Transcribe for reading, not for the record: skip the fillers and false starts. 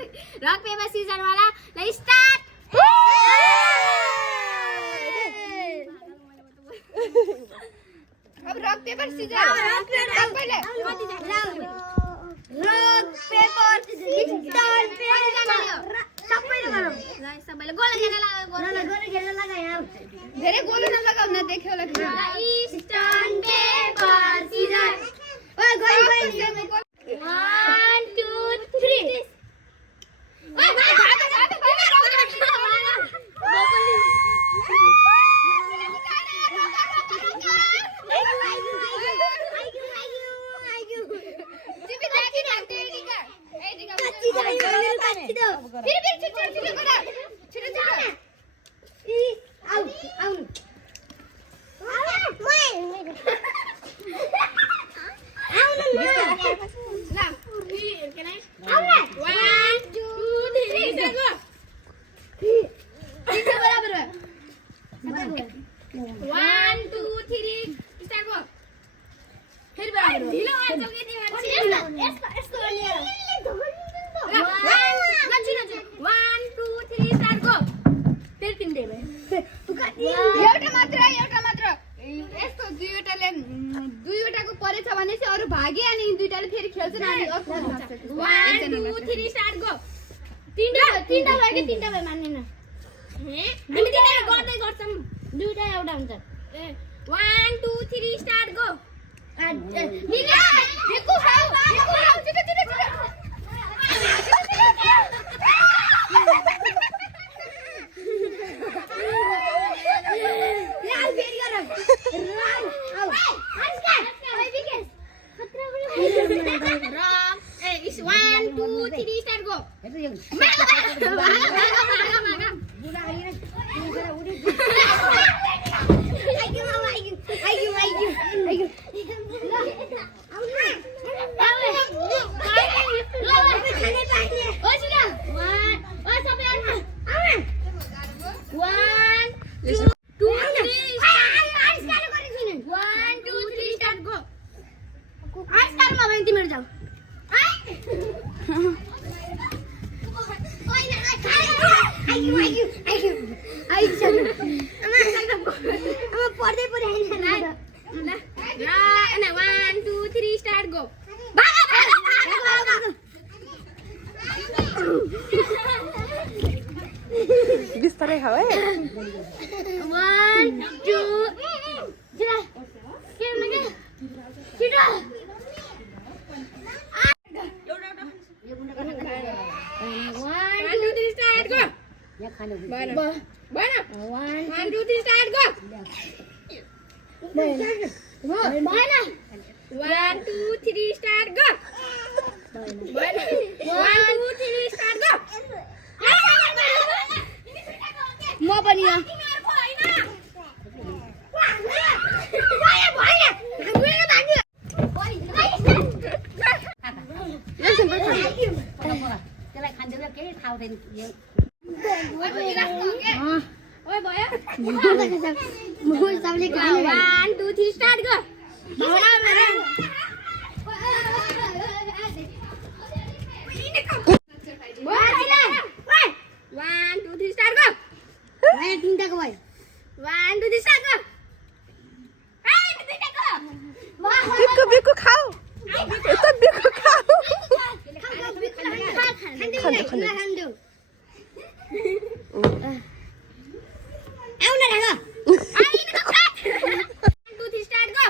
rock paper scissor वाला ले start अब रॉक पेपर सीजर पहले रॉक पेपर सीजर सबैले गरौँ सबैले गोल खेल्न लगा यार धेरै गोल नलगाउ न देख्यो होला स्टोन पेपर सीजर ओइ गई 1 2 3 ओइ भाइ दुईवटाको परेछ भने चाहिँ अरु भागे अनि दुईटाले फेरि खेल्छन् अनि अर्को 1 2 3 स्टार्ट गो तीनटा भयो कि तीनटा भयो मान्दैन हे हामी तीनटा गर्दै गर्छौं दुईटा एउटा हुन्छ 1 2 3 स्टार्ट गो निला देखो खाऊ छिटो यार फेरि गर रन आउ हस्का ओइ विकेस खतरा बडा रन ए इस 1 2 3 स्टार्ट गो भागा बुढा आइरे तिमीले उडी आइयो आउ न ओ सुन ओ सबै आउन 1 2 तिमीहरु जाऊ पढ्दै पढ्दै आइन 1 2 3 स्टार्ट गो बिस्तारै खाऊ है 1 2 जिरा के लगे छिटो 1 2 3 स्टार्ट गो यहाँ खानु भएन 1 2 3 स्टार्ट गो भएन 1 2 3 स्टार्ट गो भएन 1 2 3 स्टार्ट गो म पनि हो त्यसलाई खान्दैन केही थाहा हुँदैन ओइ भयो मुल सबले खानु 1 2 3 स्टार्ट गो 1 2 3 स्टार्ट गो भाइ तीनटाको भयो 1 2 3 स्टार्ट गो बिको खाऊ यता बिको खाऊ खान्छु आउन राख 1 2 3 स्टार्ट गो